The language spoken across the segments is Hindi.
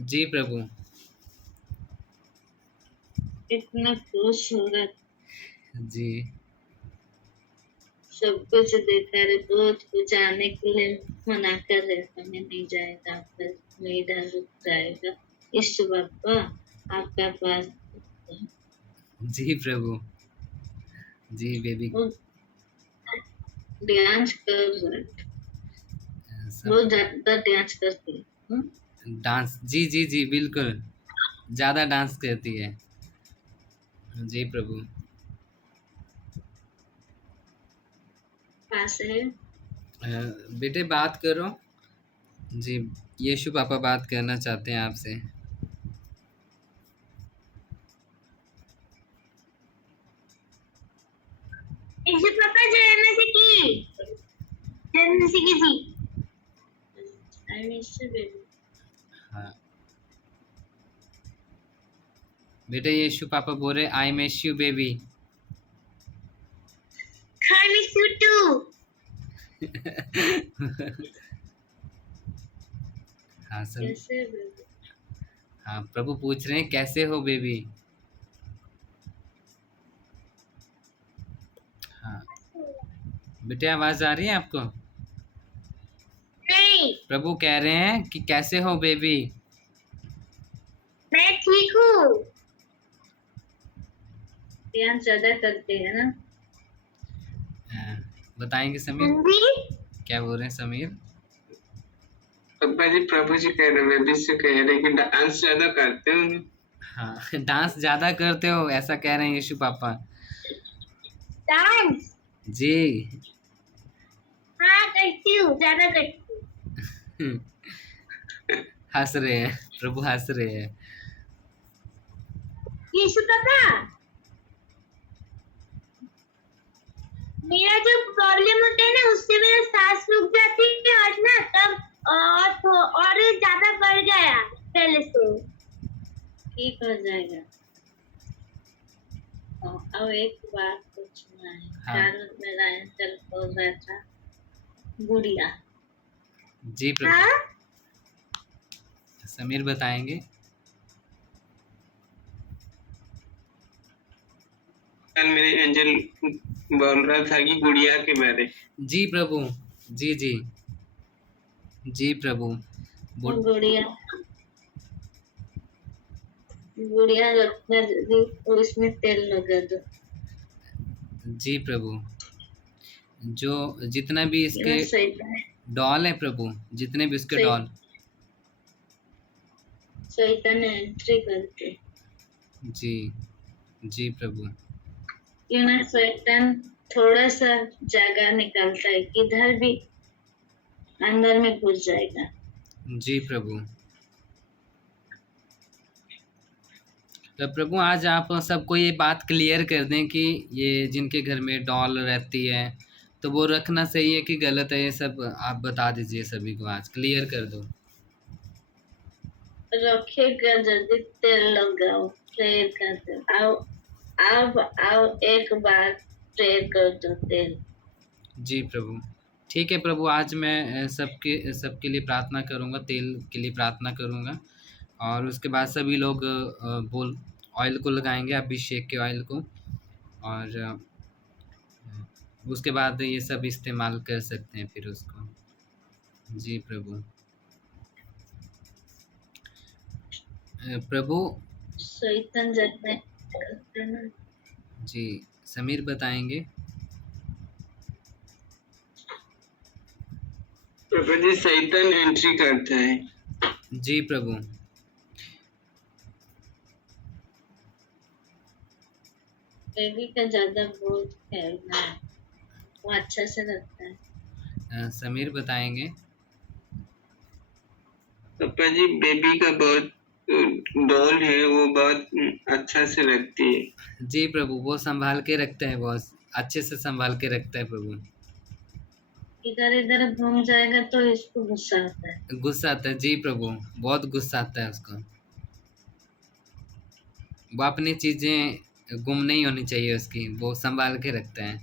जी प्रभु। इतना खुश होगा, जी सब कुछ देता रहे, बहुत कुछ आने के लिए मना कर रहे थे, मैं नहीं जाएगा, फिर मेरा रुक जाएगा। यीशु बाबा आपका पास जी प्रभु। जी बेबी। वो डांस कर रहा है, सब बहुत ज्यादा डांस करती है। डांस, जी जी जी बिल्कुल, ज़्यादा डांस करती है। जी प्रभु। पास है। बेटे बात करो। जी, यीशु पापा बात करना चाहते हैं आपसे। यीशु पापा जय मसीह की, जय मसीह की जी। I miss you baby. हाँ बेटे, यीशु पापा बोल रहे I miss you baby. I miss you too. हाँ सब। कैसे बेबी? हाँ प्रभु पूछ रहे हैं कैसे हो बेबी। हाँ बेटे, आवाज़ आ रही है आपको? नहीं, प्रभु कह रहे हैं कि कैसे हो बेबी। मैं ठीक हूँ। ध्यान ज्यादा करते हैं ना। हाँ, बताएंगे समीर। जी क्या बोल रहे हैं समीर? पापा जी, प्रभु जी कह रहे, बेबी से कह रहे कि डांस ज्यादा करते होंगे। हाँ डांस ज़्यादा करते हो ऐसा कह रहे हैं यीशु पापा। डांस। जी। हाँ करती हूँ, ज्यादा करती हूँ। हंस रहे हैं, प्रभु हंस रहे हैं। यीशु पापा, मेरा जो प्रॉब्लम होता है ना, उससे मेरा सांस रुक जाती है और ना तब और ज्यादा बढ़ गया पहले से। ठीक हो जाएगा। अब एक बात पूछना है। हाँ। चारों मेरा आंसर बोल रहा था गुड़िया। जी प्रभु। हाँ? समीर बताएंगे। कल मेरे एंजल बोल रहा था कि गुड़िया के बारे। जी प्रभु। जी जी जी प्रभु। गुड़िया, गुड़िया रखना जल्दी और इसमें तेल लगा दो। जी प्रभु। जो जितना भी इसके डॉल है प्रभु, जितने भी इसके डॉल। शैतान एंट्री करते। जी जी प्रभु। क्यों ना शैतान थोड़ा सा जगह निकालता है, किधर भी अंदर में घुस जाएगा। जी प्रभु। तो प्रभु आज आप सबको ये बात क्लियर कर दें कि ये जिनके घर में डॉल रहती है तो वो रखना सही है कि गलत है, ये सब आप बता दीजिए, सभी को आज क्लियर कर दो। रखेगा, जल्दी तेल लगाओ, प्रेयर कर दो। आओ आओ एक बार प्रेयर कर दो तेल। जी प्रभु। ठीक है प्रभु, आज मैं सबके लिए प्रार्थना करूँगा, तेल के लिए प्रार्थना करूँगा और उसके बाद सभी लोग बोल ऑयल को लगाएंगे, अभिषेक के ऑयल को, और उसके बाद ये सब इस्तेमाल कर सकते हैं फिर उसको। जी प्रभु। प्रभु। शैतान जाता है। जी समीर बताएंगे। प्रभु जी, शैतान एंट्री करता है। जी प्रभु। बेबी का ज्यादा बहुत खेलना है, वो अच्छा से लगता है। समीर बताएंगे। पापा जी, बेबी का बहुत डॉल है, वो बहुत अच्छा से रखती है। जी प्रभु, वो संभाल के रखता है, बहुत अच्छे से संभाल के रखता है प्रभु। इधर इधर घूम जाएगा तो इसको गुस्सा आता है। गुस्सा आता है, जी प्रभु, बहुत गुस्सा आता है उसको। वो अपनी चीज़ें गुम नहीं होनी चाहिए उसकी, वो संभाल के रखता है।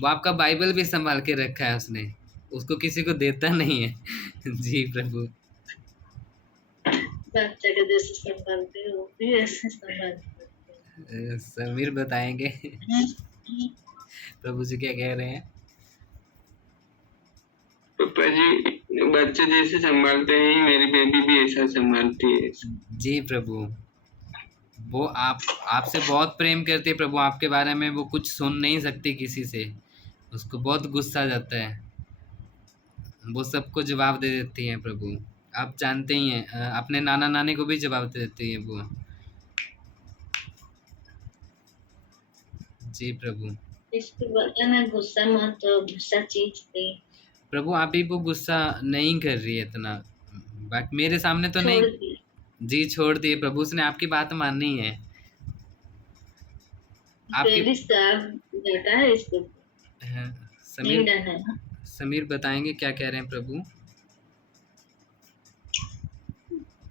वो आपका बाइबल भी संभाल के रखा है उसने, उसको किसी को देता नहीं है। जी प्रभु। बच्चा के जैसे संभालते हो वो भी ऐसे संभालते समीर बताएंगे हैं। प्रभु जी क्या कह रहे हैं। पापा जी बच्चे जैसे संभालते हैं मेरी बेबी भी ऐसा संभालती है। जी प्रभु, वो आपसे बहुत प्रेम करती है प्रभु, आपके बारे में वो कुछ सुन नहीं सकती किसी से, उसको बहुत गुस्सा आ जाता है, वो सबको जवाब दे देती है प्रभु। आप जानते ही हैं, अपने नाना नानी को भी जवाब दे देती है वो। जी प्रभु। इसको बताना गुस्सा मत हो, गुस्सा चीज नहीं, प्रभु अभी वो गुस्सा नहीं कर रही है इतना, बट मेरे सामने तो नहीं। छोड़ दी। जी छोड़ दिए प्रभु, उसने आपकी बात माननी है। आपकी बेबी साहब बेटा है इसको नहीं समीर डरना है। समीर बताएंगे क्या कह रहे हैं प्रभु।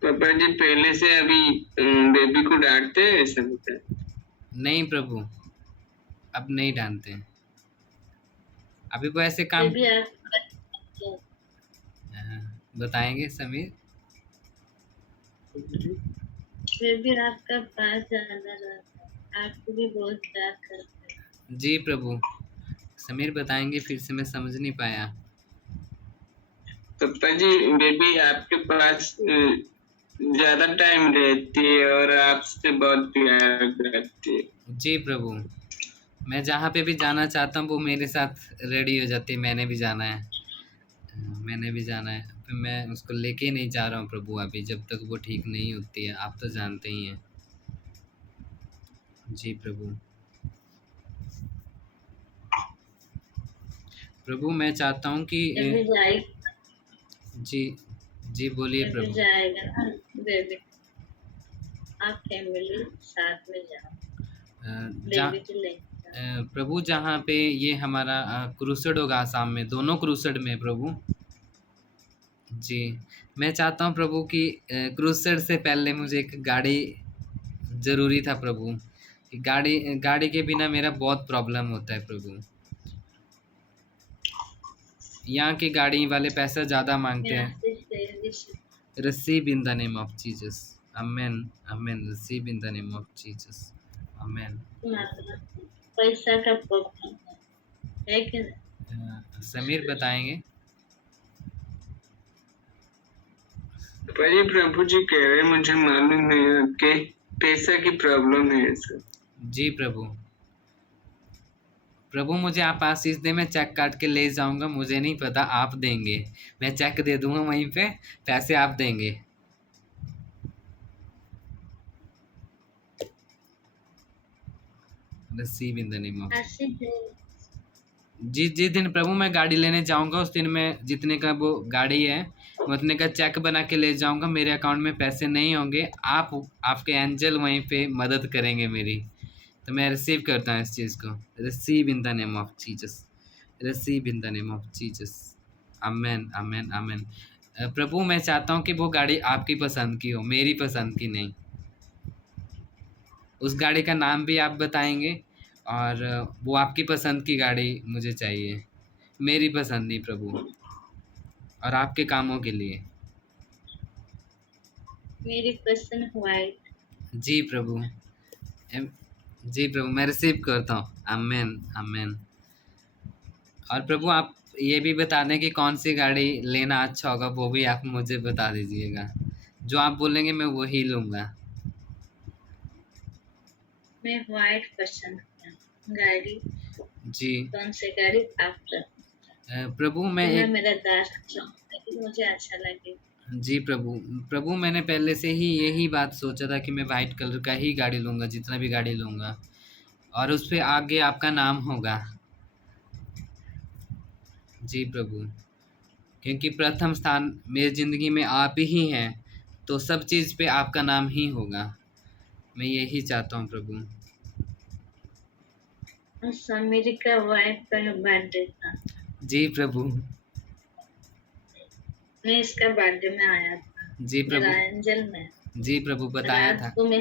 पापा जी पहले से अभी बेबी को डांटते हैं ऐसा होता है? नहीं प्रभु, अब नहीं डांटते हैं, अभी वो ऐसे काम। बेबी आप बताएंगे समीर। बेबी आपका पास ज्यादा रहता है, आपको भी बहुत प्यार करता है। जी प्रभु, समीर बताएंगे, फिर से मैं समझ नहीं पाया। पापा जी बेबी आपके पास ज्यादा टाइम रहती है और आपसे बहुत प्यार करती है। जी प्रभु, मैं जहाँ पे भी जाना चाहता हूँ वो मेरे साथ रेडी हो जाती है, मैंने भी जाना है, मैंने भी जाना है, फिर मैं उसको लेके ही नहीं जा रहा हूँ प्रभु अभी, जब तक वो ठीक नहीं होती है, आप तो जानते ही हैं। जी प्रभु। प्रभु मैं चाहता हूँ कि बेबी जाए, जी जी बोलिए बेबी प्रभु। जाएगा ना बेबी, आप फैमिली साथ में जाओ, जहाँ बेबी को ले प्रभु जहाँ पे ये हमारा क्रूसेड होगा आसाम में, दोनों क्रूसेड में प्रभु। जी मैं चाहता हूँ प्रभु कि क्रूसेड से पहले मुझे एक गाड़ी ज़रूरी था प्रभु, कि गाड़ी के बिना मेरा बहुत प्रॉब्लम होता है प्रभु। यहाँ की गाड़ी वाले पैसा ज़्यादा मांगते मेरा हैं। सिर्फ receive in the name of Jesus, amen amen, receive in the name of Jesus, amen. पैसा का प्रॉब्लम है कि नहीं? समीर बताएंगे। पापा जी प्रभु जी कह रहे हैं मुझे मालूम नहीं है कि पैसा की प्रॉब्लम है ऐसा। जी प्रभु, प्रभु मुझे आप आशीष दे, मैं चेक काट के ले जाऊंगा, मुझे नहीं पता, आप देंगे, मैं चेक दे दूंगा वहीं पे, पैसे आप देंगे। Receive in the name of. जिस दिन प्रभु मैं गाड़ी लेने जाऊंगा उस दिन मैं जितने का वो गाड़ी है मैं उतने का चेक बना के ले जाऊंगा, मेरे अकाउंट में पैसे नहीं होंगे, आपके एंजल वहीं पे मदद करेंगे मेरी, तो मैं रिसीव करता हूँ इस चीज़ को। Receive in the name of Jesus, receive in the name of Jesus, amen amen amen. प्रभु मैं चाहता हूँ कि वो गाड़ी आपकी पसंद की हो, मेरी पसंद की नहीं। उस गाड़ी का नाम भी आप बताएंगे, और वो आपकी पसंद की गाड़ी मुझे चाहिए, मेरी पसंद नहीं प्रभु, और आपके कामों के लिए। मेरी पसंद व्हाइट। जी प्रभु, जी प्रभु मैं रिसीव करता हूँ, आमेन आमेन। और प्रभु आप ये भी बता दें कि कौन सी गाड़ी लेना अच्छा होगा, वो भी आप मुझे बता दीजिएगा, जो आप बोलेंगे मैं वही लूँगा। मैं व्हाइट पसंद गाड़ी। जी कौन सी गाड़ी आप प्रभु मैं मेरा दास मुझे अच्छा लगे। जी प्रभु मैंने पहले से ही यही बात सोचा था कि मैं वाइट कलर का ही गाड़ी लूँगा, जितना भी गाड़ी लूँगा, और उस पे आगे आपका नाम होगा। जी प्रभु, क्योंकि प्रथम स्थान मेरी ज़िंदगी में आप ही हैं, तो सब चीज़ पे आपका नाम ही होगा, मैं यही चाहता हूँ प्रभु। समीर का वाइफ का बर्थडे था। जी प्रभु, मैं इसका बर्थडे में आया था। जी प्रभु, मेरा एंजल में। जी प्रभु बताया था। तो मैं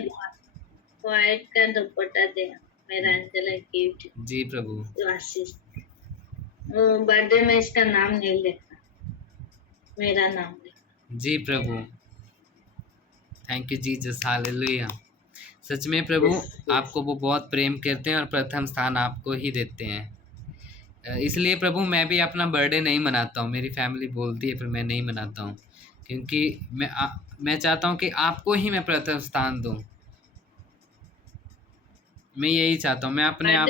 व्हाइट का दुपट्टा दिया, मेरा एंजल है गिफ्ट। जी प्रभु, आशीष। वो बर्थडे में इसका नाम नहीं लिखा, मेरा नाम लिखा। जी प्रभु, थैंक यू जीसस, हालेलुया। सच में प्रभु आपको वो बहुत प्रेम करते हैं और प्रथम स्थान आपको ही देते हैं। इसलिए प्रभु मैं भी अपना बर्थडे नहीं मनाता हूँ। मेरी फैमिली बोलती है पर मैं नहीं मनाता हूँ, क्योंकि मैं चाहता हूँ कि आपको ही मैं प्रथम स्थान दूँ। मैं यही चाहता हूँ। मैं अपने आप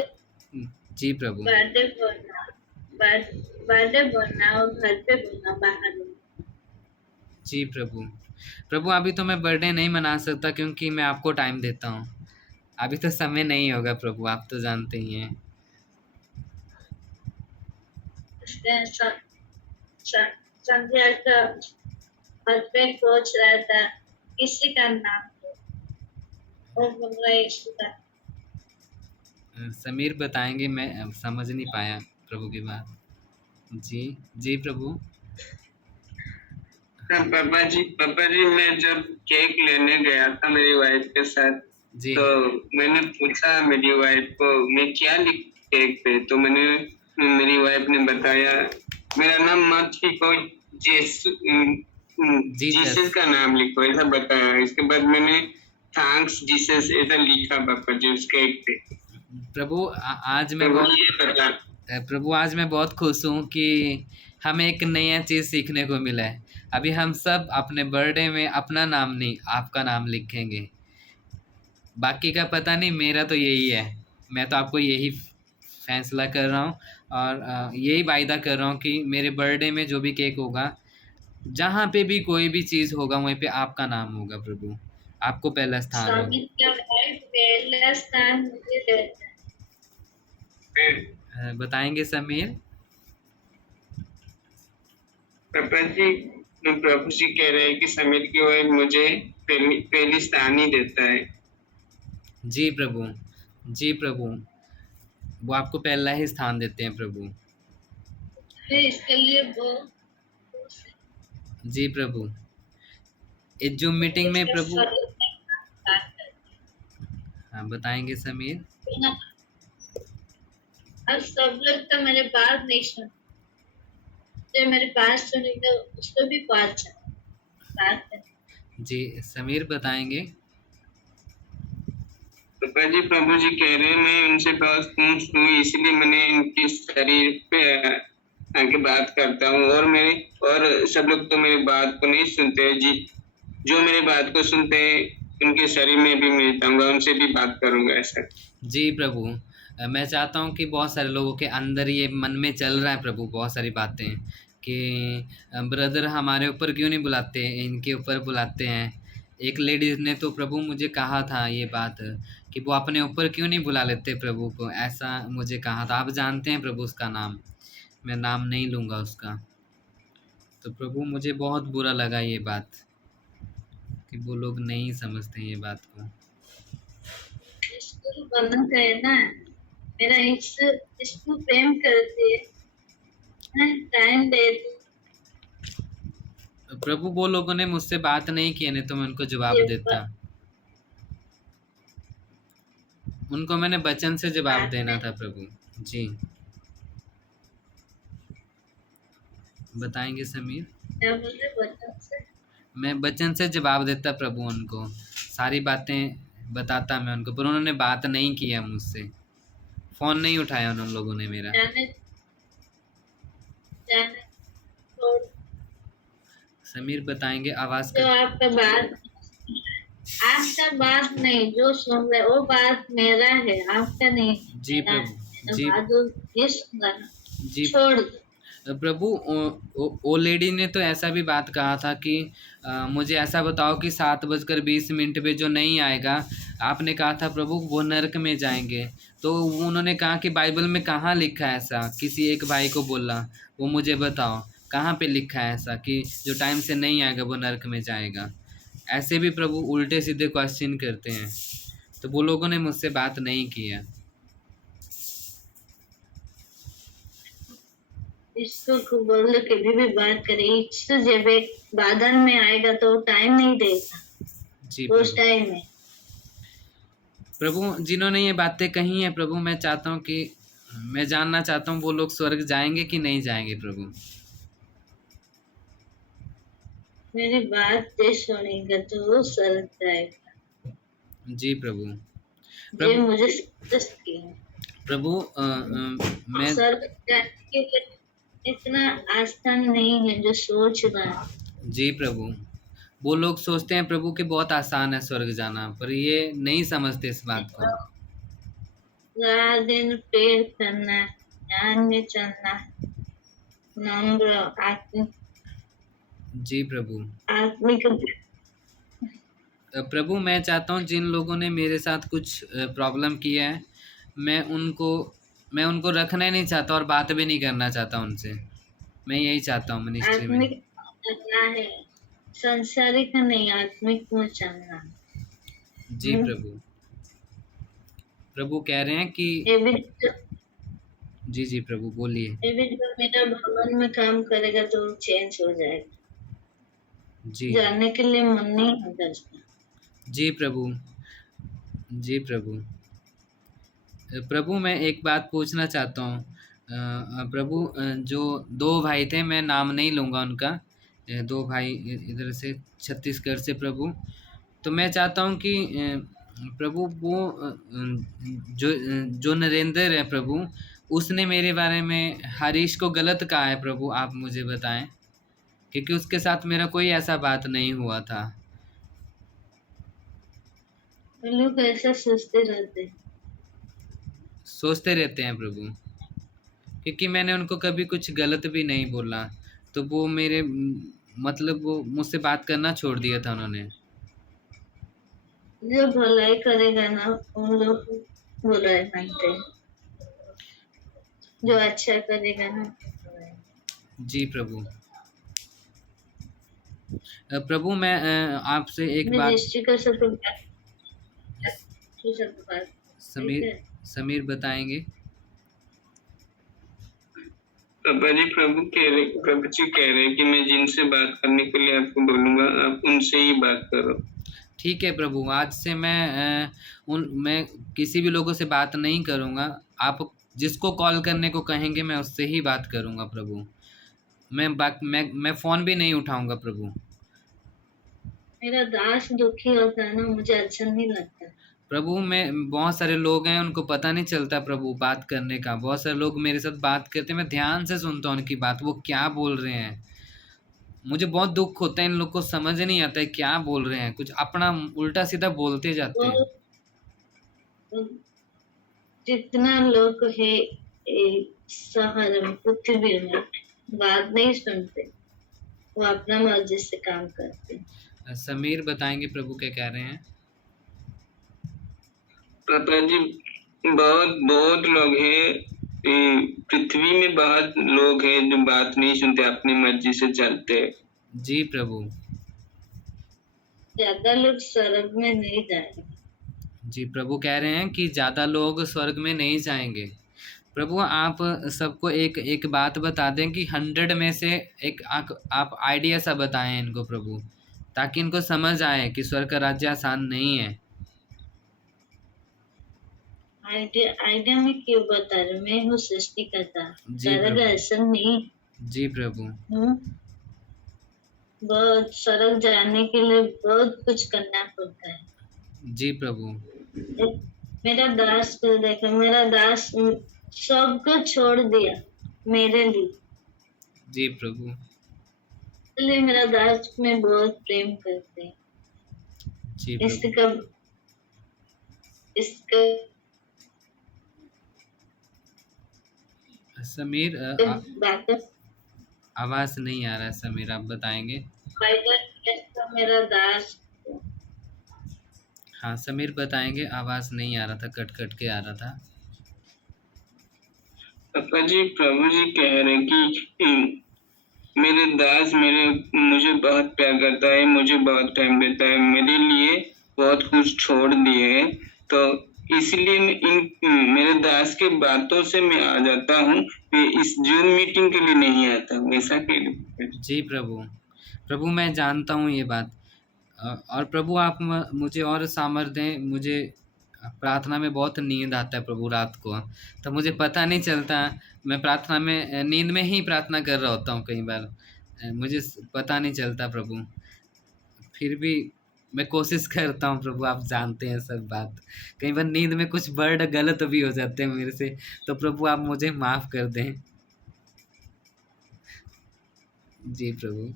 जी प्रभु। बर्थडे बोलना, बर्थडे बोलना और घर पे बोलना, बाहर नहीं। जी प्रभु। प्रभु अभी तो मैं बर्थडे नहीं मना सकता क्योंकि मैं आपको टाइम देता हूँ। अभी तो समय नहीं होगा प्रभु, आप तो जानते ही हैं। इसलिए संध्या का हस्बैंड पूछ रहा था किसी का नाम लो, वो बोल रहा है यीशु का। समीर बताएंगे, मैं समझ नहीं पाया प्रभु की बात। जी जी प्रभु। पापा जी मैं जब केक लेने गया था मेरी वाइफ के साथ, जी तो मैंने पूछा मेरी वाइफ को मैं क्या लिख केक पे, तो मेरी वाइफ ने बताया मेरा नाम मत लिखो, जीसस का नाम लिखो, ऐसा बताया। इसके बाद मैंने थैंक्स जीसस ऐसा लिखा पापा जी उस केक पे। प्रभु आज मैं बहुत खुश हूँ कि हमें एक नया चीज़ सीखने को मिला है। अभी हम सब अपने बर्थडे में अपना नाम नहीं, आपका नाम लिखेंगे। बाकी का पता नहीं, मेरा तो यही है। मैं तो आपको यही फैसला कर रहा हूँ और यही वायदा कर रहा हूँ कि मेरे बर्थडे में जो भी केक होगा, जहाँ पे भी कोई भी चीज़ होगा, वहीं पे आपका नाम होगा प्रभु। आपको पहला स्थान होगा। स्वामी का वाइफ पहला स्थान मुझे देता है। बताएंगे समीर। पापा जी प्रभु जी कह रहे हैं कि समीर की वाइफ मुझे पहली स्थान ही देता है। जी प्रभु, जी प्रभु, वो आपको पहला ही स्थान देते हैं प्रभु। फिर इसके लिए वो जी प्रभु। इस जूम मीटिंग में प्रभु। हाँ बताएंगे समीर। अब सब लोग तो मेरे बात नहीं सुन, जो मेरी बात सुनेगा उसको भी बात है। जी समीर बताएंगे। पापा जी प्रभु जी कह रहे हैं मैं उनसे बहुत खुश हूँ, इसलिए मैंने इनके शरीर पे आके बात करता हूँ, और सब लोग तो मेरी बात को नहीं सुनते जी। जो मेरी बात को सुनते हैं उनके शरीर में भी मैं जाऊंगा, उनसे भी बात करूंगा ऐसा। जी प्रभु। मैं चाहता हूँ कि बहुत सारे लोगों के अंदर ये मन में चल रहा है प्रभु, बहुत सारी बातें कि ब्रदर हमारे ऊपर क्यों नहीं बुलाते, इनके ऊपर बुलाते हैं। एक लेडीज़ ने तो प्रभु मुझे कहा था ये बात कि वो अपने ऊपर क्यों नहीं बुला लेते प्रभु को, ऐसा मुझे कहा था। आप जानते हैं प्रभु उसका नाम, मैं नाम नहीं लूँगा उसका। तो प्रभु मुझे बहुत बुरा लगा ये बात कि वो लोग नहीं समझते ये बात को। स्कूल बंद है ना, मेरा इसको प्रेम करती है, टाइम देती। प्रभु वो लोगों ने मुझसे बात नहीं की, नहीं तो मैं उनको जवाब देता। उनको मैंने वचन से जवाब देना था प्रभु जी। बताएंगे समीर। क्या बोल रहे वचन से? मैं वचन से जवाब देता प्रभु, उनको सारी बातें बताता मैं उनको, पर उन्होंने बात नहीं किया मुझसे, फ़ोन नहीं उठाया उन लोगों ने मेरा। समीर बताएंगे आवाज़ जो आपका बात नहीं जो सुन रहे वो बात मेरा है, आपका नहीं। जी प्रभु जी जी छोड़ प्रभु। ओ लेडी ने तो ऐसा भी बात कहा था कि मुझे ऐसा बताओ कि 7:20 पे जो नहीं आएगा, आपने कहा था प्रभु वो नरक में जाएंगे। तो उन्होंने कहा कि बाइबल में कहाँ लिखा है ऐसा, किसी एक भाई को बोला वो मुझे बताओ कहाँ पे लिखा है ऐसा कि जो टाइम से नहीं आएगा वो नरक में जाएगा। ऐसे भी प्रभु उल्टे सीधे क्वेश्चन करते हैं, तो वो लोगों ने मुझसे बात नहीं किया। इसको बोल दो कभी भी बात करे, जब एक बादल में आएगा तो टाइम नहीं देगा जी उस टाइम में। प्रभु जिन्होंने ये बातें कही हैं प्रभु, मैं चाहता हूँ कि मैं जानना चाहता हूँ वो लोग स्वर्ग जाएंगे कि नहीं जाएंगे प्रभु। मेरी बात ये सुनेगा तो वो स्वर्ग जाएगा। जी प्रभु। ये प्रभु मुझे सजेस्ट किया। प्रभु मैं स्वर्ग जाने के लिए इतना आसान नहीं है जो सोच रहा है। जी प्रभु, वो लोग सोचते हैं प्रभु कि बहुत आसान है स्वर्ग जाना, पर ये नहीं समझते इस बात को। रात दिन प्रेयर करना, ध्यान में चलना, नम्र आत्मिक जी प्रभु। आत्मिक प्रभु मैं चाहता हूँ जिन लोगों ने मेरे साथ कुछ प्रॉब्लम किया है, मैं उनको रखना ही नहीं चाहता और बात भी नहीं करना चाहता उनसे। मैं यही चाहता हूँ मिनिस्ट्री में। आत्मिक चलना है, संसारिक नहीं, आत्मिक में चलना। जी प्रभु। प्रभु कह रहे हैं कि ये भी जी प्रभु बोलिए। जो मेरा भवन में काम करेगा तो चेंज हो जाएगा। जी जाने के लिए मन नहीं होता उसका। जी प्रभु। जी प्रभु। प्रभु मैं एक बात पूछना चाहता हूँ। प्रभु जो दो भाई थे, मैं नाम नहीं लूँगा उनका, दो भाई इधर से छत्तीसगढ़ से प्रभु। तो मैं चाहता हूँ कि प्रभु वो जो नरेंद्र है प्रभु, उसने मेरे बारे में हरीश को गलत कहा है प्रभु, आप मुझे बताएं, क्योंकि उसके साथ मेरा कोई ऐसा बात नहीं हुआ था। लोग ऐसा सोचते रहते हैं प्रभु, क्योंकि मैंने उनको कभी कुछ गलत भी नहीं बोला, तो वो मेरे मतलब वो मुझसे बात करना छोड़ दिया था उन्होंने। जो भलाई करेगा ना उन लोग बुराई मानते हैं, जो अच्छा करेगा ना। जी प्रभु। प्रभु मैं आपसे एक बात समीर बताएंगे। प्रभु जी कह रहे हैं कि मैं जिनसे बात करने के लिए आपको बोलूंगा, आप उनसे ही बात करो। ठीक है प्रभु, आज से मैं किसी भी लोगों से बात नहीं करूंगा। आप जिसको कॉल करने को कहेंगे मैं उससे ही बात करूंगा प्रभु। मैं फोन भी नहीं उठाऊंगा प्रभु। मेरा दास दुखी होता है ना, मुझे अच्छा नहीं लगता प्रभु। मैं बहुत सारे लोग हैं, उनको पता नहीं चलता प्रभु बात करने का। बहुत सारे लोग मेरे साथ बात करते हैं, मैं ध्यान से सुनता हूँ उनकी बात, वो क्या बोल रहे हैं। मुझे बहुत दुख होता है, इन लोग को समझ नहीं आता है क्या बोल रहे हैं, कुछ अपना उल्टा सीधा बोलते जाते हैं। जितना लोग है शहर में, पृथ्वी में, बात नहीं सुनते, वो अपना मर्जी से काम करते। समीर बताएंगे प्रभु क्या कह रहे हैं। पापा जी, बहुत लोग हैं पृथ्वी में, बहुत लोग हैं जो बात नहीं सुनते, अपनी मर्जी से चलते हैं। जी प्रभु। ज्यादा लोग स्वर्ग में नहीं जाएंगे। जी प्रभु कह रहे हैं कि ज्यादा लोग स्वर्ग में नहीं जाएंगे। प्रभु आप सबको एक एक बात बता दें कि 100 में से एक आप आइडिया सा बताएं इनको प्रभु, ताकि इनको समझ आए कि स्वर्ग का राज्य आसान नहीं है। आइडिया में क्यों बता रहे, मैं हूँ सृष्टिकर्ता, ऐसा नहीं। जी प्रभु। बहुत सड़क जाने के लिए बहुत कुछ करना पड़ता है। जी प्रभु। मेरा दास को देखा, मेरा दास सबको छोड़ दिया मेरे लिए। जी प्रभु। इसलिए मेरा दास में बहुत प्रेम करते हैं। जी प्रभु। इसका समीर आवाज नहीं आ रहा है समीर, आप बताएंगे। मेरा दास। हाँ समीर बताएंगे, आवाज नहीं आ रहा था, कट कट के आ रहा था। पापा जी, प्रभु जी कह रहे कि मेरे दास मुझे बहुत प्यार करता है, मुझे बहुत टाइम देता है, मेरे लिए बहुत कुछ छोड़ दिए है, तो इसलिए मेरे दास के बातों से मैं आ जाता हूँ, इस जूम मीटिंग के लिए नहीं आता हूँ, ऐसा क्यों? जी प्रभु। प्रभु मैं जानता हूँ ये बात, और प्रभु आप मुझे और सामर्थ्य दें। मुझे प्रार्थना में बहुत नींद आता है प्रभु रात को, तो मुझे पता नहीं चलता, मैं प्रार्थना में नींद में ही प्रार्थना कर रहा होता हूँ कई बार, मुझे पता नहीं चलता प्रभु। फिर भी मैं कोशिश करता हूँ प्रभु, आप जानते हैं सब बात। कई बार नींद में कुछ वर्ड गलत भी हो जाते हैं मेरे से, तो प्रभु आप मुझे माफ़ कर दें। जी प्रभु।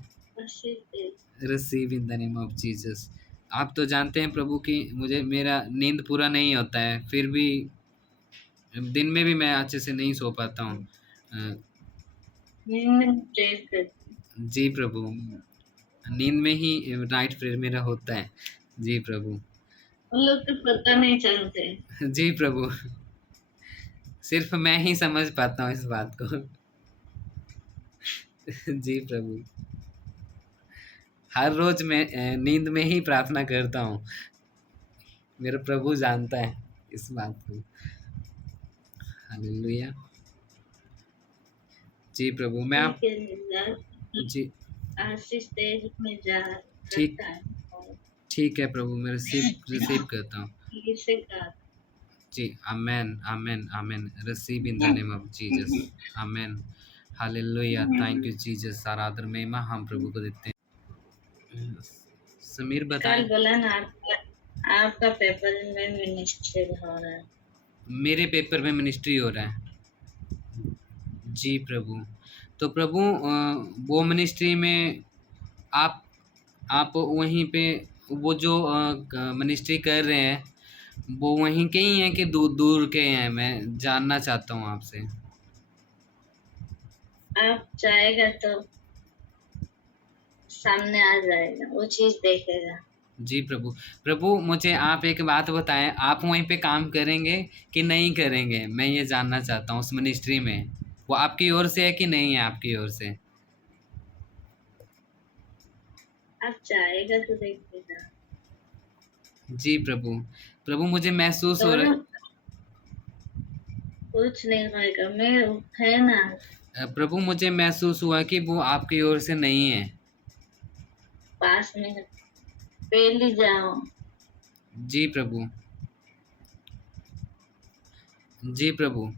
Receive in the name of Jesus. आप तो जानते हैं प्रभु कि मुझे मेरा नींद पूरा नहीं होता है, फिर भी दिन में भी मैं अच्छे से नहीं सो पाता हूँ। जी प्रभु, नींद में ही नाइट प्रेयर मेरा होता है। जी प्रभु। उन लोग तो पता नहीं चलते। जी प्रभु, सिर्फ मैं ही समझ पाता हूँ इस बात को। जी प्रभु, हर रोज मैं नींद में ही प्रार्थना करता हूँ। मेरा प्रभु जानता है इस बात को। हालेलुया। जी प्रभु, मैं आप जी आशीष तेज में जा ठीक सकता है। ठीक है प्रभु, मैं रिसीव करता हूँ। इसे का जी, amen, amen, amen. Receive in the name of Jesus. Amen. Hallelujah. Thank you Jesus. सारा आदर महिमा हम प्रभु को देते हैं। समीर बताएं। कल बोला ना आपका पेपर में मिनिस्ट्री हो रहा है। मेरे पेपर में मिनिस्ट्री हो रहा है। जी प्रभु। तो प्रभु वो मिनिस्ट्री में आप वहीं पे वो जो मिनिस्ट्री कर रहे हैं, वो वहीं के ही हैं कि दूर दूर के हैं? मैं जानना चाहता हूँ आपसे। आप चाहेगा तो सामने आ जाएगा, वो चीज देखेगा। जी प्रभु। प्रभु मुझे आप एक बात बताएं, आप वहीं पे काम करेंगे कि नहीं करेंगे? मैं ये जानना चाहता हूँ उस मिनिस्ट्री में। वो आपकी ओर से है कि नहीं है आपकी ओर से? आप चाहेगा तो देखेगा। जी प्रभु। प्रभु मुझे महसूस हो रहा है। कुछ नहीं होएगा, मैं है ना। प्रभु मुझे महसूस हुआ कि वो आपकी ओर से नहीं है। पास में पहले जाओ। जी प्रभु। जी प्रभु।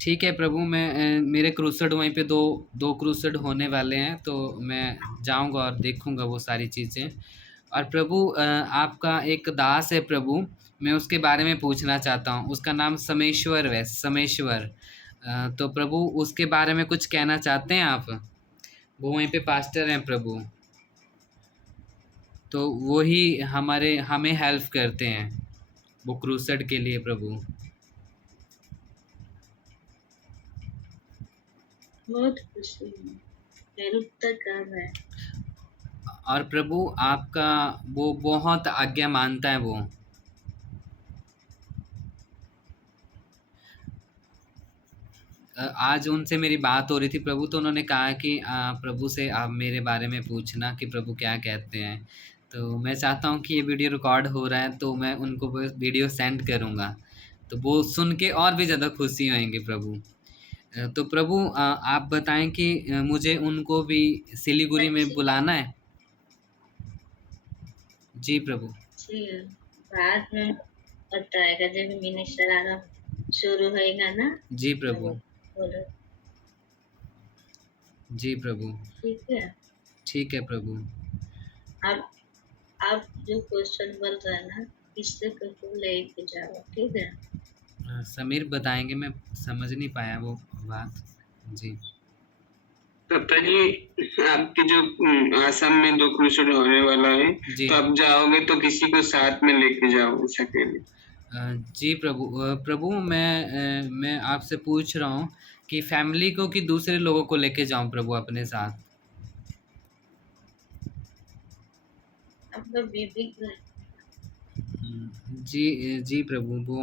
ठीक है प्रभु, मैं मेरे क्रूसेड वहीं पे दो क्रूसेड होने वाले हैं, तो मैं जाऊंगा और देखूंगा वो सारी चीज़ें। और प्रभु आपका एक दास है प्रभु, मैं उसके बारे में पूछना चाहता हूँ। उसका नाम समेश्वर है, समेश्वर। तो प्रभु उसके बारे में कुछ कहना चाहते हैं आप? वो वहीं पे पास्टर हैं प्रभु, तो वो ही हमें हेल्प करते हैं वो क्रूसेड के लिए प्रभु। बहुत खुशी है, हेल्प तो कर रहा है। और प्रभु आपका वो बहुत आज्ञा मानता है वो। आज उनसे मेरी बात हो रही थी प्रभु, तो उन्होंने कहा कि प्रभु से आप मेरे बारे में पूछना कि प्रभु क्या कहते हैं। तो मैं चाहता हूँ कि ये वीडियो रिकॉर्ड हो रहा है, तो मैं उनको वो वीडियो सेंड करूँगा, तो वो सुन के और भी ज़्यादा खुशी होंगे प्रभु। तो प्रभु आप बताएं कि मुझे उनको भी सिलीगुड़ी में बुलाना है। जी प्रभु। जी, बाद में बताएगा जब मिनिस्टर आना शुरू होएगा ना। जी प्रभु। बोलो। जी प्रभु। ठीक है। ठीक है प्रभु। आप जो क्वेश्चन बोल रहे हैं ना, इससे को लेके जाओ, ठीक है। समीर बताएंगे, मैं समझ नहीं पाया वो बात। जी पापा जी, आपके जो आसाम में 2 क्रूसेड होने वाला है, जी। तो आप जाओगे तो किसी को साथ में लेके जाओ, इस अकेले। जी प्रभु। प्रभु मैं आपसे पूछ रहा हूँ कि फैमिली को कि दूसरे लोगों को लेके जाऊँ प्रभु अपने साथ? आपका बीबी को जी जी प्रभु, वो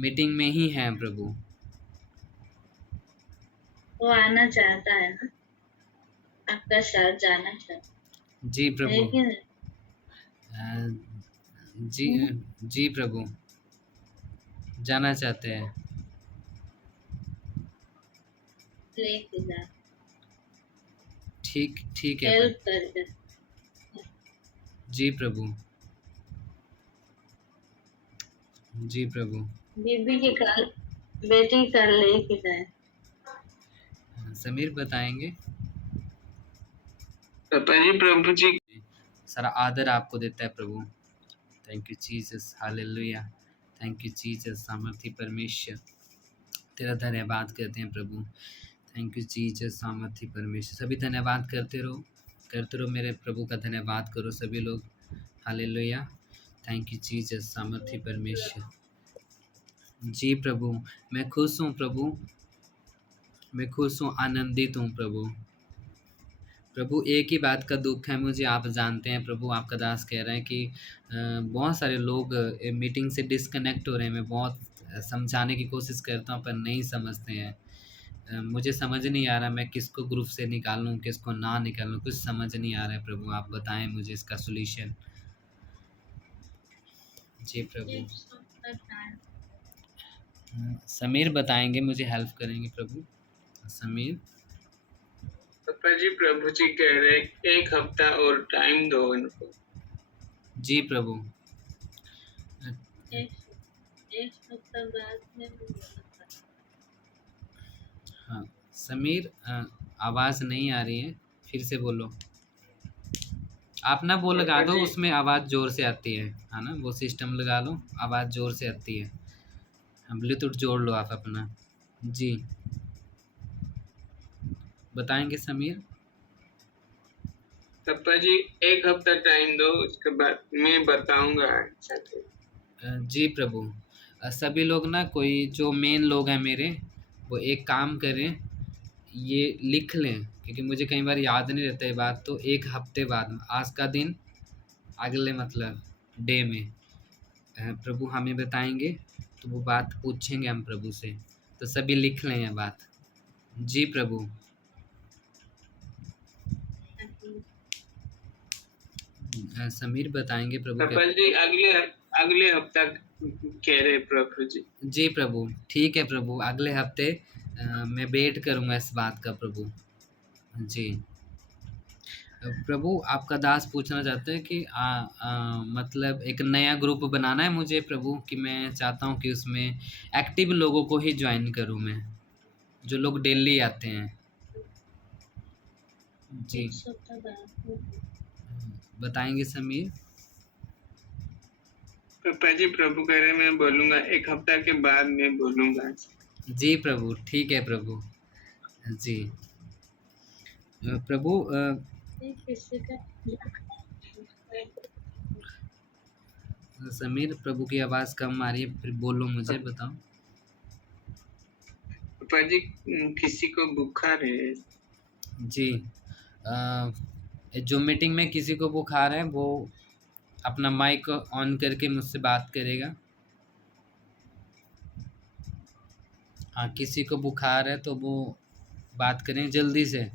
मीटिंग में ही है प्रभु। वो आना चाहता है ना, आपका साथ जाना चाहता जी है, प्रभु। लेकिन जी जी प्रभु, जाना चाहते हैं। लेके जा, ठीक ठीक है हेल्प प्रभु। कर। जी प्रभु। जी प्रभु। बीबी के कल बेटी कर लेके जाए। समीर बताएंगे। पापा जी, प्रभु जी सारा आदर आपको देता है प्रभु। Thank you Jesus, hallelujah. Thank you Jesus, सामर्थी परमेश्वर, तेरा धन्यवाद करते हैं प्रभु। थैंक यू जीसस, सामर्थी परमेश्वर। सभी धन्यवाद करते रहो मेरे प्रभु का धन्यवाद करो सभी लोग। हालेलुया। थैंक यू जीसस, सामर्थी परमेश्वर। जी प्रभु, मैं खुश हूँ प्रभु, मैं खुश हूँ, आनंदित हूँ प्रभु। प्रभु एक ही बात का दुख है मुझे, आप जानते हैं प्रभु। आपका दास कह रहा है कि बहुत सारे लोग मीटिंग से डिस्कनेक्ट हो रहे हैं। मैं बहुत समझाने की कोशिश करता हूँ पर नहीं समझते हैं। मुझे समझ नहीं आ रहा मैं किसको ग्रुप से निकालूं, किसको ना निकालूं, कुछ समझ नहीं आ रहा है प्रभु। आप बताएं मुझे इसका सॉल्यूशन। जी प्रभु। समीर बताएंगे, मुझे हेल्प करेंगे प्रभु। समीर। पापा जी, प्रभु जी कह रहे एक हफ्ता और टाइम दो इनको। जी प्रभु। एक हफ्ता बाद में हाँ समीर, आवाज़ नहीं आ रही है, फिर से बोलो। आप ना वो लगा दो, उसमें आवाज़ ज़ोर से आती है ना, वो सिस्टम लगा लो, आवाज़ ज़ोर से आती है। ब्लूटूथ जोड़ लो आप अपना। जी बताएंगे समीर। पापा जी एक हफ्ता टाइम दो, उसके बाद मैं बताऊंगा। जी प्रभु। सभी लोग ना, कोई जो मेन लोग हैं मेरे, वो एक काम करें, ये लिख लें, क्योंकि मुझे कई बार याद नहीं रहता ये बात। तो एक हफ्ते बाद, आज का दिन अगले मतलब डे में प्रभु हमें बताएंगे, तो वो बात पूछेंगे हम प्रभु से। तो सभी लिख लें ये बात। जी प्रभु। समीर बताएंगे प्रभु। पापा जी अगले हफ्ता कह रहे प्रभु जी। जी प्रभु, ठीक है प्रभु, अगले हफ्ते मैं वेट करूँगा इस बात का प्रभु। जी प्रभु, आपका दास पूछना चाहते हैं कि मतलब एक नया ग्रुप बनाना है मुझे प्रभु, कि मैं चाहता हूँ कि उसमें एक्टिव लोगों को ही ज्वाइन करूँ मैं, जो लोग डेली आते हैं। जी बताएंगे समीर। पापा जी, प्रभु कह रहे मैं बोलूंगा, एक हफ्ता के बाद मैं बोलूंगा। जी प्रभु, ठीक है प्रभु। जी प्रभु। समीर, प्रभु की आवाज़ कम आ रही है, फिर बोलो, मुझे बताओ। पापा जी किसी को बुखार है। जी जो मीटिंग में किसी को बुखार है वो अपना माइक ऑन करके मुझसे बात करेगा। हाँ, किसी को बुखार है तो वो बात करें जल्दी से।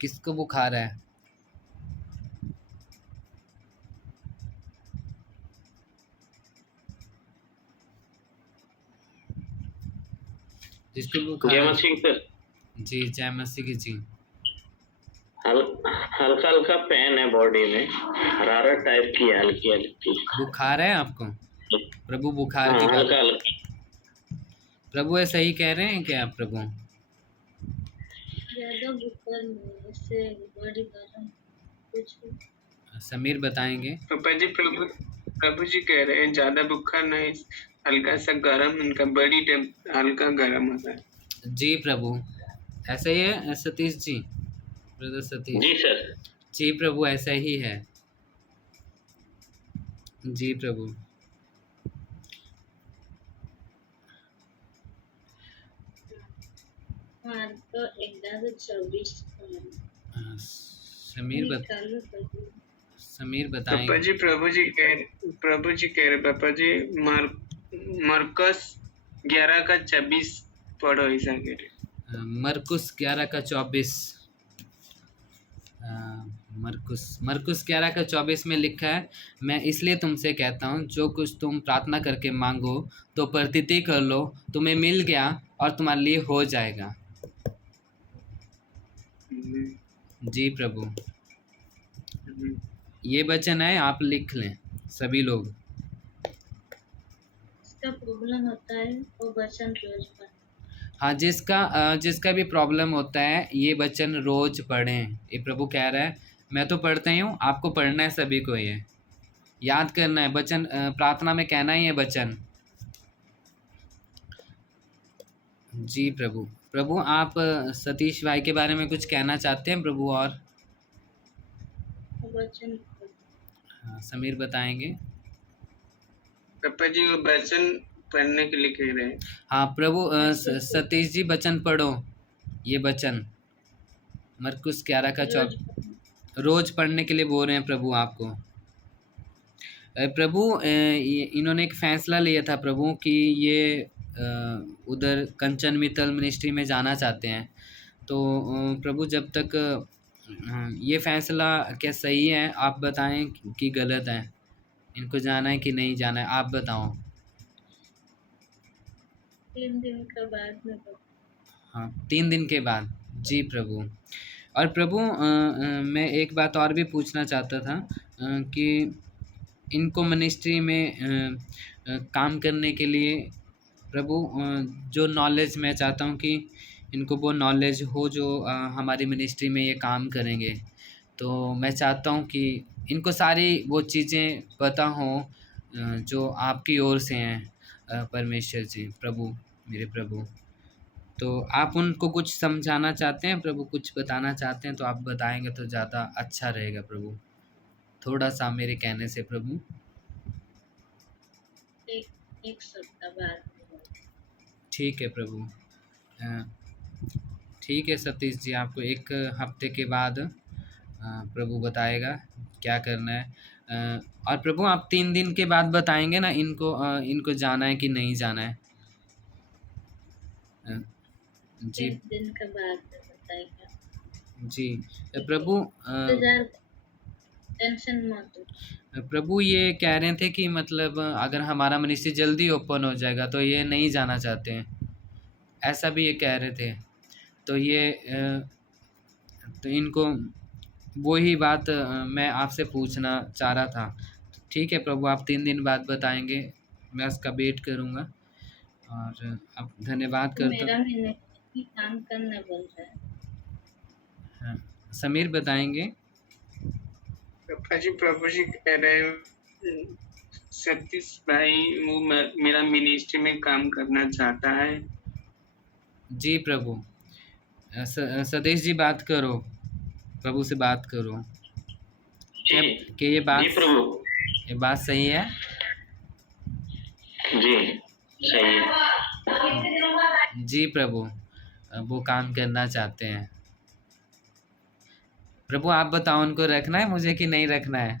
किसको बुखार है? जिसको बुखार जय है। मसीह सर। जी जय मसीह की जी। हल्का हल्का पेन है बॉडी में, हरारत टाइप की है, हल्की हल्की। बुखार है आपको प्रभु? बुखार की बात हल्का हल्का। प्रभु ऐसा ही कह रहे हैं क्या प्रभु? ज्यादा बुखार नहीं, इससे बॉडी गर्म कुछ। समीर बताएंगे। पापा जी, प्रभु जी कह रहे हैं ज्यादा बुखार नहीं, हल्का सा गर्म, उनका बॉडी हल्का गर्म होता है। जी प्रभु, ऐसा ही है सतीश जी, ब्रदर सतीश जी सर। जी प्रभु, ऐसा ही है। जी प्रभु। तो 24 समीर बताएंगे। पापा जी, प्रभु जी कह रहे पापा जी, मरकस 11 का 26 पढ़ो, ऐसा कह रहे। मरकुस 11 का 24। मरकुस 11 का 24 में लिखा है, मैं इसलिए तुमसे कहता हूँ, जो कुछ तुम प्रार्थना करके मांगो तो प्रतीति कर लो, तुम्हें मिल गया और तुम्हारे लिए हो जाएगा। जी प्रभु, ये वचन है, आप लिख लें सभी लोग। इसका प्रॉब्लम होता है वो वचन रोज हाँ, जिसका भी प्रॉब्लम होता है ये वचन रोज पढ़ें। ये प्रभु कह रहा है, मैं तो पढ़ता ही हूँ, आपको पढ़ना है सभी को, ये याद करना है वचन, प्रार्थना में कहना ही है वचन। जी प्रभु। प्रभु आप सतीश भाई के बारे में कुछ कहना चाहते हैं प्रभु? और वचन हाँ, समीर बताएंगे। पापा जी वो वचन पढ़ने के लिए कह रहे हैं। हाँ प्रभु, सतीश जी वचन पढ़ो, ये वचन मरकुस 11 का 24 रोज पढ़ने के लिए बोल रहे हैं प्रभु आपको। प्रभु इन्होंने एक फैसला लिया था प्रभु कि ये उधर कंचन मित्तल मिनिस्ट्री में जाना चाहते हैं। तो प्रभु जब तक ये फैसला क्या सही है आप बताएं कि गलत है, इनको जाना है कि नहीं जाना है, आप बताओ। 3 दिन के बाद में हाँ 3 दिन के बाद। जी प्रभु। और प्रभु मैं एक बात और भी पूछना चाहता था कि इनको मिनिस्ट्री में काम करने के लिए प्रभु जो नॉलेज मैं चाहता हूँ कि इनको वो नॉलेज हो जो हमारी मिनिस्ट्री में ये काम करेंगे। तो मैं चाहता हूँ कि इनको सारी वो चीज़ें पता हों जो आपकी ओर से हैं परमेश्वर जी, प्रभु, मेरे प्रभु। तो आप उनको कुछ समझाना चाहते हैं प्रभु, कुछ बताना चाहते हैं तो आप बताएंगे तो ज़्यादा अच्छा रहेगा प्रभु, थोड़ा सा मेरे कहने से प्रभु। एक सप्ताह बाद ठीक है प्रभु। ठीक है सतीश जी, आपको 1 हफ्ते के बाद प्रभु बताएगा क्या करना है। और प्रभु आप 3 दिन के बाद बताएंगे ना इनको जाना है कि नहीं जाना है। जी 3 दिन के बाद बताएगा। जी प्रभु। टेंशन मत। प्रभु ये कह रहे थे कि मतलब अगर हमारा मिनिस्ट्री जल्दी ओपन हो जाएगा तो ये नहीं जाना चाहते हैं, ऐसा भी ये कह रहे थे। तो ये तो इनको वही बात मैं आपसे पूछना चाह रहा था। ठीक है प्रभु, आप 3 दिन बाद बताएंगे, मैं उसका वेट करूँगा। और अब धन्यवाद करता मेरा हूँ। मिनिस्ट्री काम करने बोल रहा है। हाँ, समीर बताएंगे। पापा जी प्रभु जी कह रहे हैं सतीश भाई वो मेरा मिनिस्ट्री में काम करना चाहता है। जी प्रभु। सतीश जी बात करो, प्रभु से बात करो क्या कि ये जी प्रभु। बात सही है? जी सही है। जी प्रभु, वो काम करना चाहते हैं। प्रभु आप बताओ उनको रखना है मुझे कि नहीं रखना है?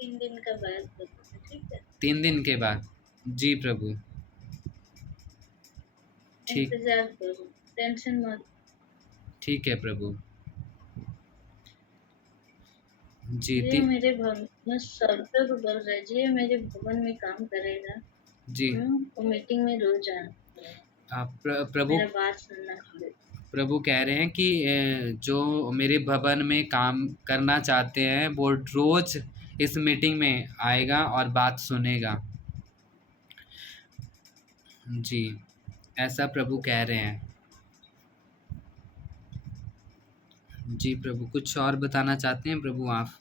3 दिन के बाद ठीक है। 3 दिन के बाद। जी प्रभु। ठीक, इंतजार करो, टेंशन मत। ठीक है प्रभु। जी ये मेरे भवन में सर्वर बोल रहा है जी, मेरे भवन में काम करेगा जी। वो मीटिंग में रोज आना। आप प्रभु, मेरा बात सुनना पड़ेगा। प्रभु कह रहे हैं कि जो मेरे भवन में काम करना चाहते हैं वो रोज इस मीटिंग में आएगा और बात सुनेगा। जी ऐसा प्रभु कह रहे हैं। जी प्रभु, कुछ और बताना चाहते हैं प्रभु आप?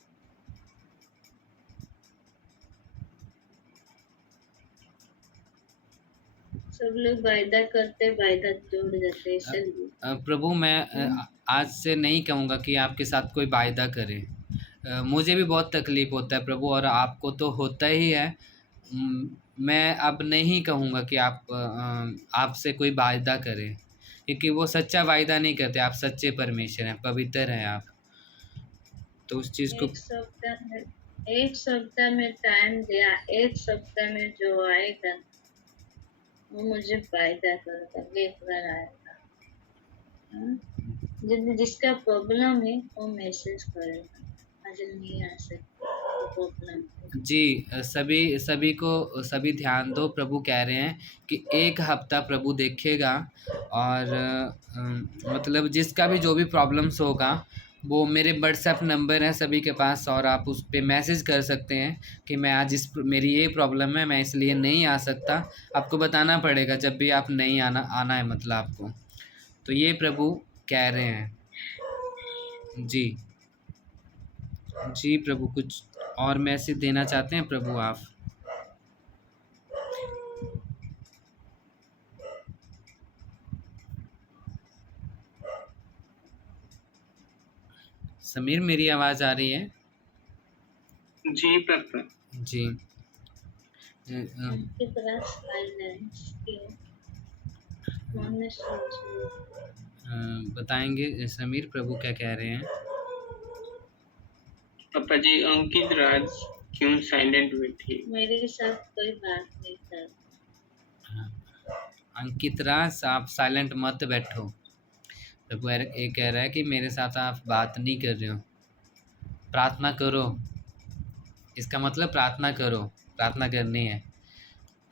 सब लोग वायदा करते, वायदा तोड़ जाते, इसलिए प्रभु मैं आज से नहीं कहूँगा कि आपके साथ कोई वायदा करे। मुझे भी बहुत तकलीफ होता है प्रभु और आपको तो होता ही है। मैं अब नहीं कहूँगा कि आप आपसे कोई वायदा करे, क्योंकि वो सच्चा वायदा नहीं करते। आप सच्चे परमेश्वर हैं, पवित्र हैं आप, तो उस चीज़ को एक सप्ताह में टाइम दिया। 1 सप्ताह में जो आएगा वो मुझे वायदा करेगा, लेकर आएगा। जिसका प्रॉब्लम है वो मैसेज करेगा, आज नहीं आ सकता प्रॉब्लम। जी सभी को सभी ध्यान दो। प्रभु कह रहे हैं कि 1 हफ्ता प्रभु देखेगा और मतलब जिसका भी जो भी प्रॉब्लम्स होगा वो मेरे व्हाट्सएप नंबर है सभी के पास, और आप उस पे मैसेज कर सकते हैं कि मैं आज मेरी ये प्रॉब्लम है, मैं इसलिए नहीं आ सकता। आपको बताना पड़ेगा जब भी आप नहीं आना आना है, मतलब आपको। तो ये प्रभु कह रहे हैं। जी जी प्रभु, कुछ और मैसेज देना चाहते हैं प्रभु आप? समीर, मेरी आवाज़ आ रही है? जी पापा। जी। उनकी तरह साइलेंस की मन में सोच लो। बताएंगे समीर प्रभु क्या कह रहे हैं? पापा जी, अंकित राज क्यों साइलेंट बैठी? मेरे साथ कोई बात नहीं कर। अंकित राज, आप साइलेंट मत बैठो। प्रभु ये कह रहा है कि मेरे साथ आप बात नहीं कर रहे हो, प्रार्थना करो। इसका मतलब प्रार्थना करो, प्रार्थना करनी है।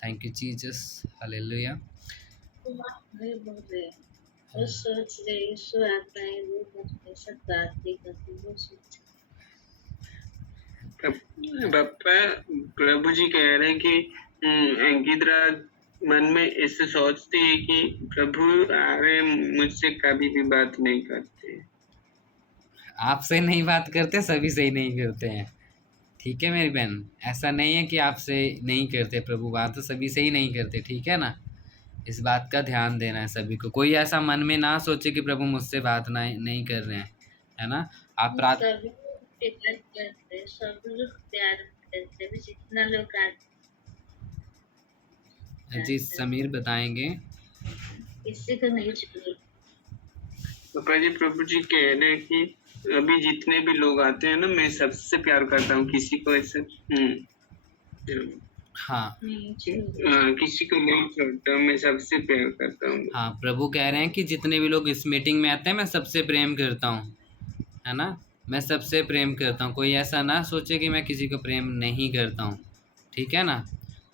Thank you Jesus, hallelujah. नहीं बोल रहे, वो सोच रहे यीशु आता है, वो मेरे साथ बात नहीं करती, वो सोच। पापा, प्रभु जी कह रहे हैं कि अंकित राज मन में ऐसे सोचती है कि प्रभु आ रहे, मुझसे कभी भी बात नहीं करते। आपसे नहीं बात करते, सभी से ही नहीं करते हैं। ठीक है मेरी बहन, ऐसा नहीं है कि आपसे नहीं करते प्रभु बात, तो सभी से ही नहीं करते, ठीक है ना? इस बात का ध्यान देना है सभी को। कोई ऐसा मन में ना सोचे कि प्रभु मुझसे बात नहीं कर रहे हैं, है ना? आप सभी प्यार करते, सब लोग प्यार करते, भी जितना लोग आते जी समीर बताएंगे। किसी को नहीं छोड़े। पापा जी, प्रभु जी कह रहे हैं कि अभी जितने भी लोग आते हैं ना, मैं सबसे प्यार करता हूँ, किसी को ऐसे हाँ किसी को नहीं छोड़ता हूँ, मैं सबसे प्यार करता हूँ। हाँ, प्रभु कह रहे हैं कि जितने भी लोग इस मीटिंग में आते हैं, मैं सबसे प्रेम करता हूँ, है ना? मैं सबसे प्रेम करता हूँ। कोई ऐसा ना सोचे कि मैं किसी को प्रेम नहीं करता हूँ, ठीक है ना?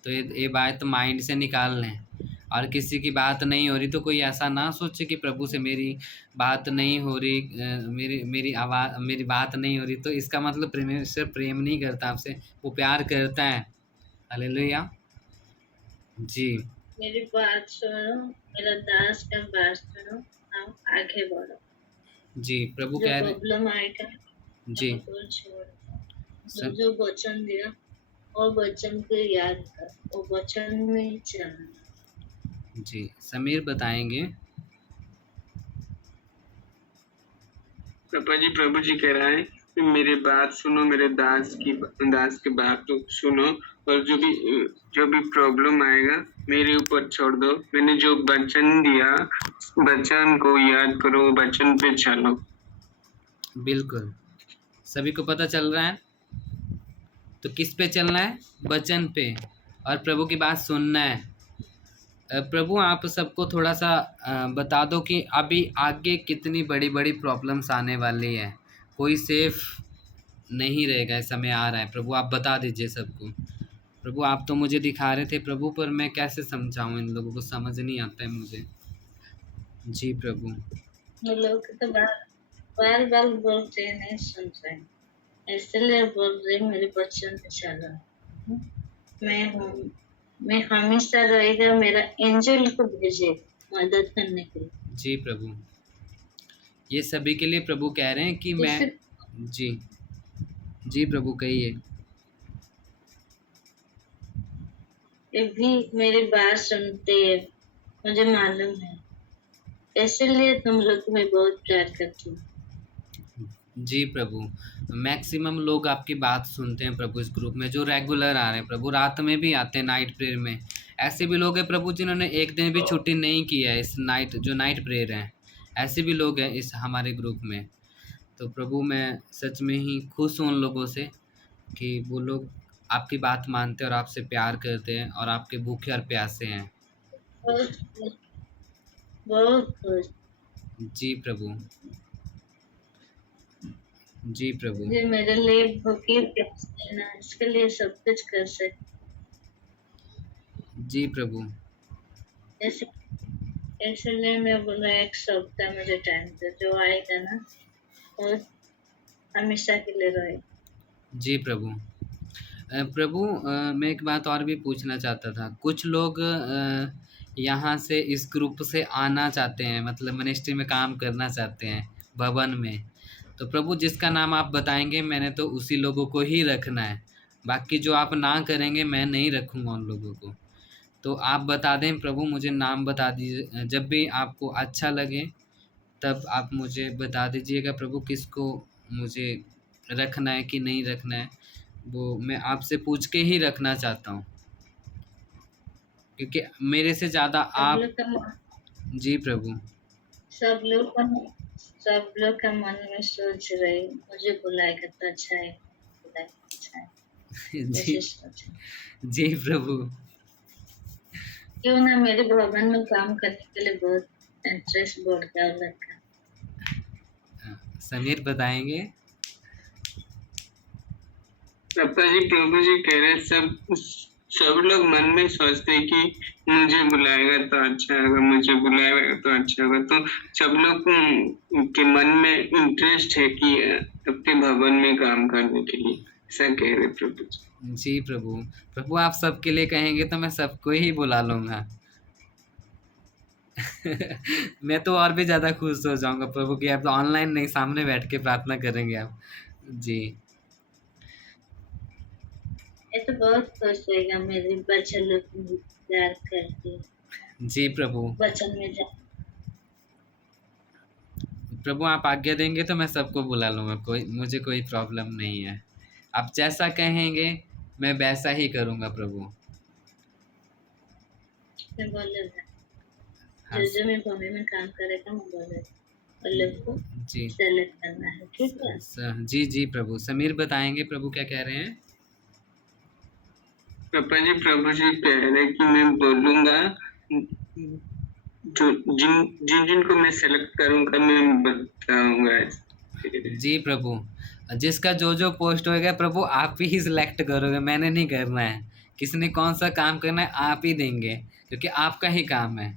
तो ये बात माइंड से निकाल लें। और किसी की बात नहीं हो रही तो कोई ऐसा ना सोचे कि प्रभु से मेरी बात नहीं हो रही, मेरी बात नहीं हो रही, तो इसका मतलब परमेश्वर प्रेम नहीं करता आपसे, वो प्यार करता है। हालेलुया। जी मेरी बात सुनो, मेरा दास का बात सुनो, आप आगे बढ़ो। जी प्रभु जो कह रहे प्रॉब्लम आएगा जी तो छोड़, जो वचन दिया और वचन को याद कर, वो वचन में चलना। जी समीर बताएंगे। पापा जी, प्रभु जी कह रहा है कि मेरी बात सुनो, मेरे दास की बात तो सुनो, और जो भी प्रॉब्लम आएगा मेरे ऊपर छोड़ दो। मैंने जो वचन दिया, वचन को याद करो, वचन पे चलो। बिल्कुल, सभी को पता चल रहा है। तो किस पे चलना है? वचन पे, और प्रभु की बात सुनना है। प्रभु आप सबको थोड़ा सा बता दो कि अभी आगे कितनी बड़ी बड़ी प्रॉब्लम्स आने वाली है। कोई सेफ नहीं रहेगा, इस समय आ रहा है। प्रभु आप बता दीजिए सबको। प्रभु आप तो मुझे दिखा रहे थे प्रभु, पर मैं कैसे समझाऊं, इन लोगों को समझ नहीं आता है मुझे। जी प्रभु। ये लोग तो बार बार बोलते हैं, नहीं सुन रहे, इसलिए बोल रहे मेरे वचन पे चलो। मैं हूँ, मैं हमेशा रहेगा, मेरा एंजल को भेजे मदद करने के लिए। जी प्रभु, ये सभी के लिए प्रभु कह रहे हैं कि मैं जी जी प्रभु कहिए। ये भी मेरी बात सुनते हैं, मुझे मालूम है, इसलिए तुम लोग को मैं बहुत प्यार करती हूँ। जी प्रभु, मैक्सिमम लोग आपकी बात सुनते हैं प्रभु, इस ग्रुप में जो रेगुलर आ रहे हैं प्रभु, रात में भी आते हैं नाइट प्रेयर में। ऐसे भी लोग हैं प्रभु जिन्होंने एक दिन भी छुट्टी नहीं की है, इस जो नाइट प्रेयर है, ऐसे भी लोग हैं इस हमारे ग्रुप में। तो प्रभु मैं सच में ही खुश हूँ उन लोगों से कि वो लोग आपकी बात मानते हैं और आपसे प्यार करते हैं और आपके भूखे और प्यासे हैं। बहुत खुश, बहुत खुश। जी प्रभु, जी प्रभु। मुझे मेरे लिए भूखी प्यासी है ना, इसके लिए सब कुछ कर सकते। जी प्रभु। इसलिए मैं बोला एक सप्ताह मुझे टाइम दे, जो आएगा ना वो हमेशा के लिए रहे। जी प्रभु। प्रभु, मैं एक बात और भी पूछना चाहता था। कुछ लोग यहाँ से इस ग्रुप से आना चाहते हैं, मतलब मिनिस्ट्री में काम करना चाहते हैं भवन में। तो प्रभु जिसका नाम आप बताएँगे मैंने तो उसी लोगों को ही रखना है। बाकी जो आप ना करेंगे मैं नहीं रखूँगा उन लोगों को। तो आप बता दें प्रभु, मुझे नाम बता दीजिए। जब भी आपको अच्छा लगे तब आप मुझे बता दीजिएगा प्रभु, किसको मुझे रखना है कि नहीं रखना है। वो मैं आपसे पूछ के ही रखना चाहता हूँ, क्योंकि मेरे से ज़्यादा सब आप। लोग का मन- जी प्रभु। सब लोग का सब लोग का मन में सोच रहे, मुझे बुलाएगा तो अच्छा है, बुलाएगा तो अच्छा है, जी वैसे सोचे। जी प्रभु। क्यों ना मेरे भवन में काम करने के लिए बहुत इंटरेस्ट बोर्ड का लड़का। समीर बताएंगे। पापा जी, प्रभु जी कह रहे सब लोग मन में सोचते हैं कि मुझे बुलाएगा तो अच्छा होगा, मुझे बुलाएगा तो अच्छा होगा। तो सब लोग के मन में इंटरेस्ट है कि अपने भवन में काम करने के लिए, ऐसा कह रहे प्रभु जी। जी प्रभु। प्रभु आप सबके लिए कहेंगे तो मैं सबको ही बुला लूँगा। मैं तो और भी ज़्यादा खुश हो जाऊँगा प्रभु कि आप ऑनलाइन नहीं, सामने बैठ के प्रार्थना करेंगे आप। जी। ये तो बहुत खुश होएगा मेरे बच्चे लोग प्यार करके जी प्रभु। वचन में जा। प्रभु आप आज्ञा देंगे तो मैं सबको बुला लूँगा, मुझे कोई प्रॉब्लम नहीं है। आप जैसा कहेंगे मैं वैसा ही करूँगा प्रभु। मैं बोलूँगा हाँ। जो मैं भूमि में काम करेगा, मैं बोलूँगा उन लोग को जी। सेलेक्ट करना है, ठीक है। जी जी प्रभु। समीर बताएंगे प्रभु क्या कह रहे हैं। पापा जी, प्रभु जी कह रहे कि मैं बोलूंगा, जो जिनको मैं सेलेक्ट करूंगा मैं बताऊंगा। जी प्रभु। जिसका जो जो पोस्ट होएगा प्रभु आप ही सिलेक्ट करोगे, मैंने नहीं करना है। किसने कौन सा काम करना है आप ही देंगे, क्योंकि आपका ही काम है।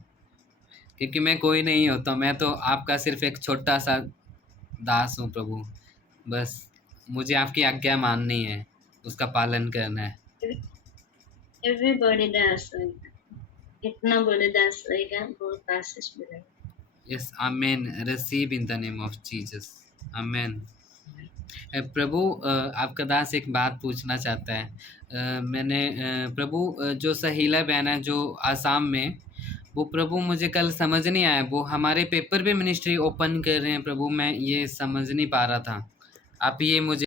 क्योंकि मैं कोई नहीं होता, मैं तो आपका सिर्फ एक छोटा सा दास हूँ प्रभु। बस मुझे आपकी आज्ञा माननी है, उसका पालन करना है। एवरीबॉडी दास रहेगा, इतना बड़े दास रहेगा, बहुत आशीष मिलेगा। Yes amen. Receive in the name of Jesus. Amen. प्रभु आपका दास एक बात पूछना चाहता है। मैंने प्रभु जो सहीला बहन है जो आसाम में, वो प्रभु मुझे कल समझ नहीं आया। वो हमारे पेपर पे मिनिस्ट्री ओपन कर रहे हैं प्रभु, मैं ये समझ नहीं पा रहा था। आप ये मुझे